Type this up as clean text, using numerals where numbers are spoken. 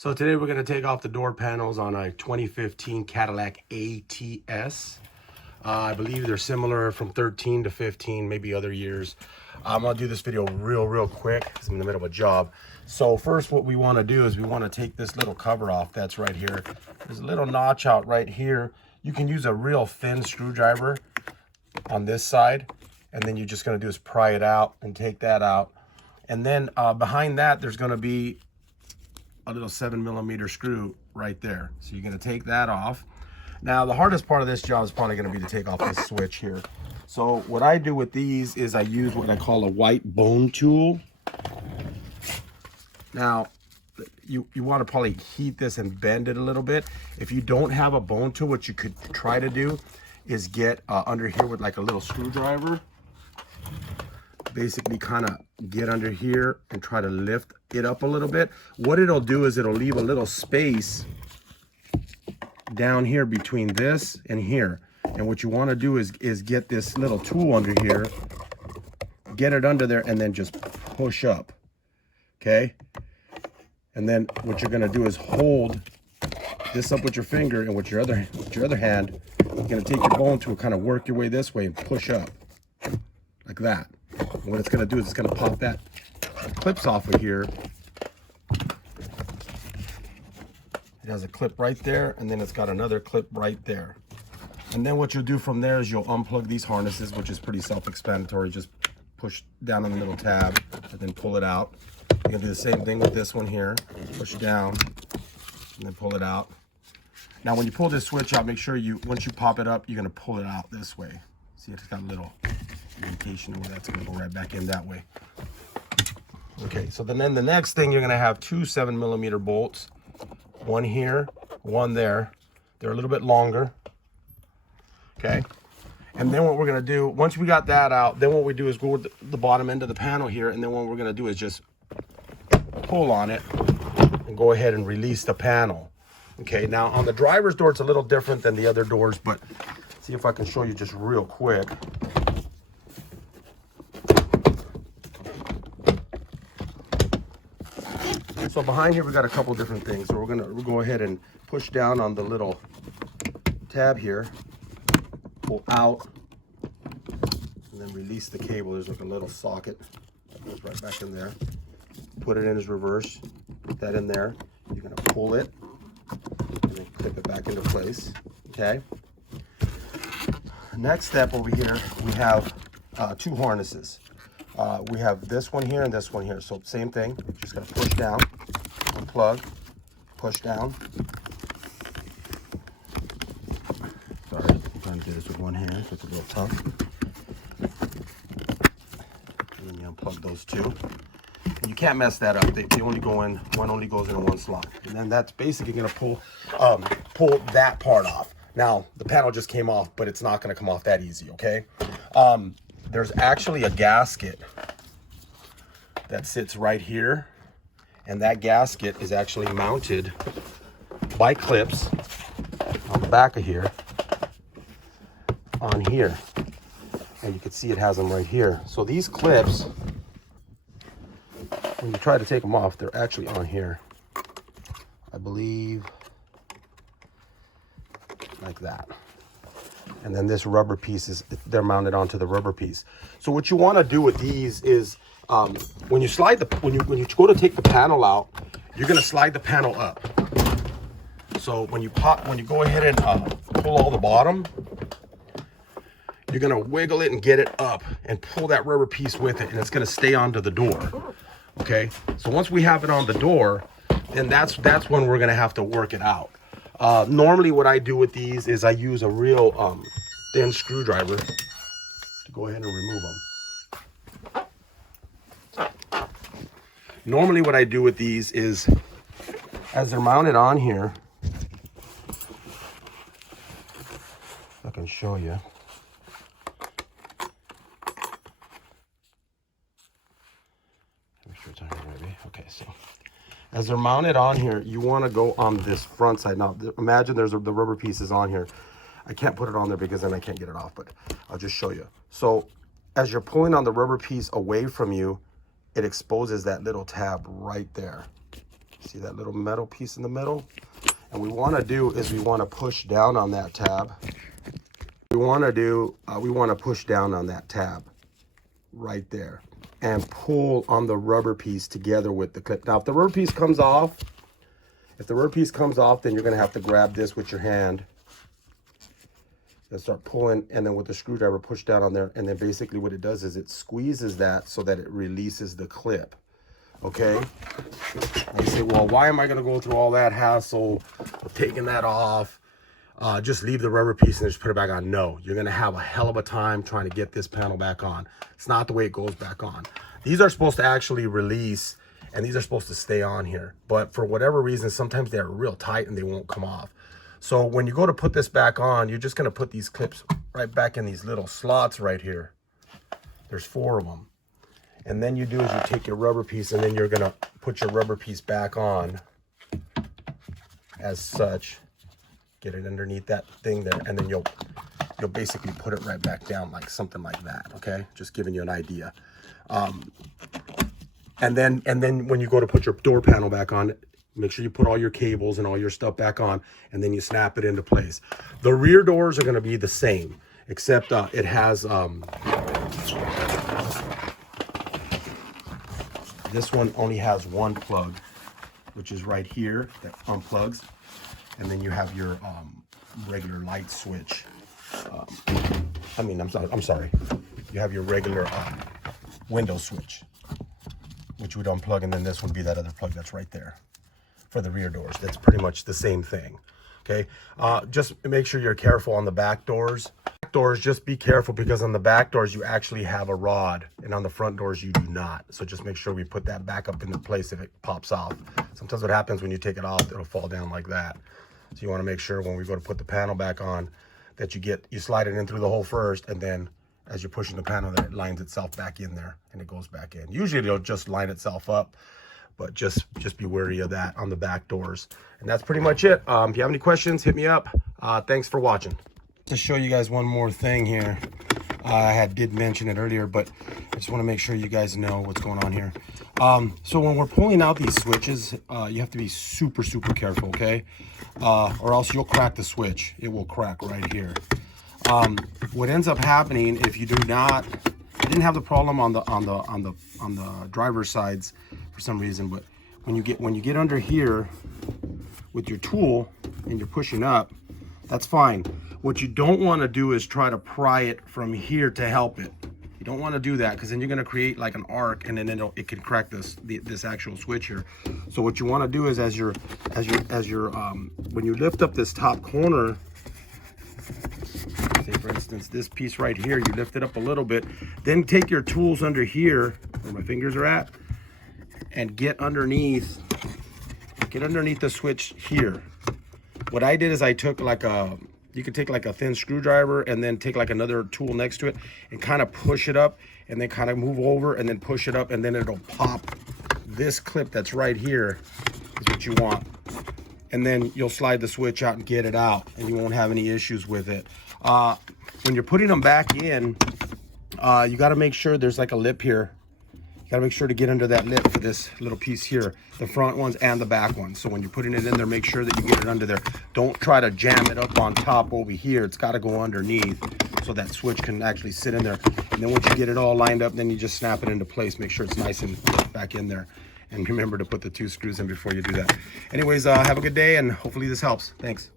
So today we're going to take off the door panels on a 2015 Cadillac Ats. I believe they're similar from 13 to 15, maybe other years. I'm going to do this video real quick because I'm in the middle of a job. So first what we want to do is we want to take this little cover off that's right here. There's a little notch out right here. You can use a real thin screwdriver on this side, and then you're just going to do is pry it out and take that out. And then behind that there's going to be a little 7mm screw right there. So you're going to take that off. Now the hardest part of this job is probably going to be to take off this switch here. So what I do with these is I use what I call a white bone tool. Now you want to probably heat this and bend it a little bit. If you don't have a bone tool, what you could try to do is get under here with like a little screwdriver. Basically kind of get under here and try to lift it up a little bit. What it'll do is it'll leave a little space down here between this and here. And what you want to do is get this little tool under here, get it under there, and then just push up. Okay? And then what you're going to do is hold this up with your finger, and with your other hand, you're going to take your bone tool, kind of work your way this way and push up like that. And what it's going to do is it's going to pop that clips off of here. It has a clip right there, and then it's got another clip right there. And then what you'll do from there is you'll unplug these harnesses, which is pretty self-explanatory. Just push down on the middle tab and then pull it out. You're gonna do the same thing with this one here. Push down and then pull it out. Now when you pull this switch out, make sure once you pop it up, you're gonna pull it out this way. See, it's got a little indication where that's gonna go right back in that way. Okay, so then the next thing, you're gonna have two 7mm bolts. One here, one there. They're a little bit longer. Okay, and then what we're gonna do, once we got that out, then what we do is go with the bottom end of the panel here, and then what we're gonna do is just pull on it and go ahead and release the panel. Okay, now on the driver's door, it's a little different than the other doors, but see if I can show you just real quick. So behind here, we got a couple different things. So we'll go ahead and push down on the little tab here, pull out, and then release the cable. There's like a little socket that goes right back in there. Put it in as reverse, put that in there. You're gonna pull it and then clip it back into place, okay? Next step over here, we have two harnesses. We have this one here and this one here. So same thing, just gonna push down, unplug, push down. Sorry, I'm trying to do this with one hand, so it's a little tough. And then you unplug those two. And you can't mess that up. They only go in, one only goes in one slot. And then that's basically gonna pull that part off. Now, the panel just came off, but it's not gonna come off that easy, okay? There's actually a gasket that sits right here, and that gasket is actually mounted by clips on the back of here, on here, and you can see it has them right here. So these clips, when you try to take them off, they're actually on here, I believe, like that. And then this rubber piece they're mounted onto the rubber piece. So what you want to do with these is when you go to take the panel out, you're going to slide the panel up. So when you go ahead and pull all the bottom, you're going to wiggle it and get it up and pull that rubber piece with it, and it's going to stay onto the door. Okay, so once we have it on the door, then that's when we're going to have to work it out. Normally what I do with these is I use a real thin screwdriver to go ahead and remove them. Normally what I do with these is, as they're mounted on here, if I can show you. Make sure it's on here, maybe. Okay, so as they're mounted on here, you want to go on this front side. Now, imagine the rubber pieces on here. I can't put it on there because then I can't get it off, but I'll just show you. So as you're pulling on the rubber piece away from you, it exposes that little tab right there. See that little metal piece in the middle? And we want to do is we want to push down on that tab. We want to push down on that tab right there and pull on the rubber piece together with the clip. Now, if the rubber piece comes off, then you're going to have to grab this with your hand and start pulling, and then with the screwdriver push down on there, and then basically what it does is it squeezes that so that it releases the clip. Okay, and you say, well, why am I going to go through all that hassle of taking that off? Just leave the rubber piece and just put it back on. No, you're going to have a hell of a time trying to get this panel back on. It's not the way it goes back on. These are supposed to actually release, and these are supposed to stay on here, but for whatever reason, sometimes they're real tight and they won't come off. So when you go to put this back on, you're just going to put these clips right back in these little slots right here. There's 4 of them. And then you do is you take your rubber piece, and then you're going to put your rubber piece back on as such. Get it underneath that thing there, and then you'll basically put it right back down like something like that, okay? Just giving you an idea. And then when you go to put your door panel back on, make sure you put all your cables and all your stuff back on, and then you snap it into place. The rear doors are going to be the same, except it has this one only has 1 plug, which is right here that unplugs, and then you have your regular light switch. I'm sorry. You have your regular window switch, which would unplug, and then this would be that other plug that's right there for the rear doors. That's pretty much the same thing. Okay, just make sure you're careful on the back doors. Just be careful, because on the back doors you actually have a rod, and on the front doors you do not. So just make sure we put that back up into place if it pops off. Sometimes what happens when you take it off, it'll fall down like that. So you want to make sure when we go to put the panel back on that you slide it in through the hole first, and then as you're pushing the panel, that it lines itself back in there and it goes back in. Usually it'll just line itself up, but just be wary of that on the back doors. And that's pretty much it. If you have any questions, hit me up. Thanks for watching. To show you guys one more thing here, I did mention it earlier, but I just want to make sure you guys know what's going on here. So when we're pulling out these switches, you have to be super careful, okay? Or else you'll crack the switch. It will crack right here. What ends up happening if you do not, I didn't have the problem on the driver's sides for some reason, but when you get under here with your tool and you're pushing up, that's fine. What you don't want to do is try to pry it from here to help it. You don't want to do that, because then you're going to create like an arc, and then it can crack this actual switch here. So what you want to do is as you're when you lift up this top corner, say for instance this piece right here, you lift it up a little bit, then take your tools under here where my fingers are at, and get underneath the switch here. What I did is I took you could take like a thin screwdriver and then take like another tool next to it and kind of push it up, and then kind of move over and then push it up, and then it'll pop. This clip that's right here is what you want, and then you'll slide the switch out and get it out, and you won't have any issues with it. When you're putting them back in, you got to make sure there's like a lip here. You got to make sure to get under that lip for this little piece here, the front ones and the back ones. So when you're putting it in there, make sure that you get it under there. Don't try to jam it up on top over here. It's got to go underneath so that switch can actually sit in there. And then once you get it all lined up, then you just snap it into place. Make sure it's nice and back in there. And remember to put the 2 screws in before you do that. Anyways, have a good day, and hopefully this helps. Thanks.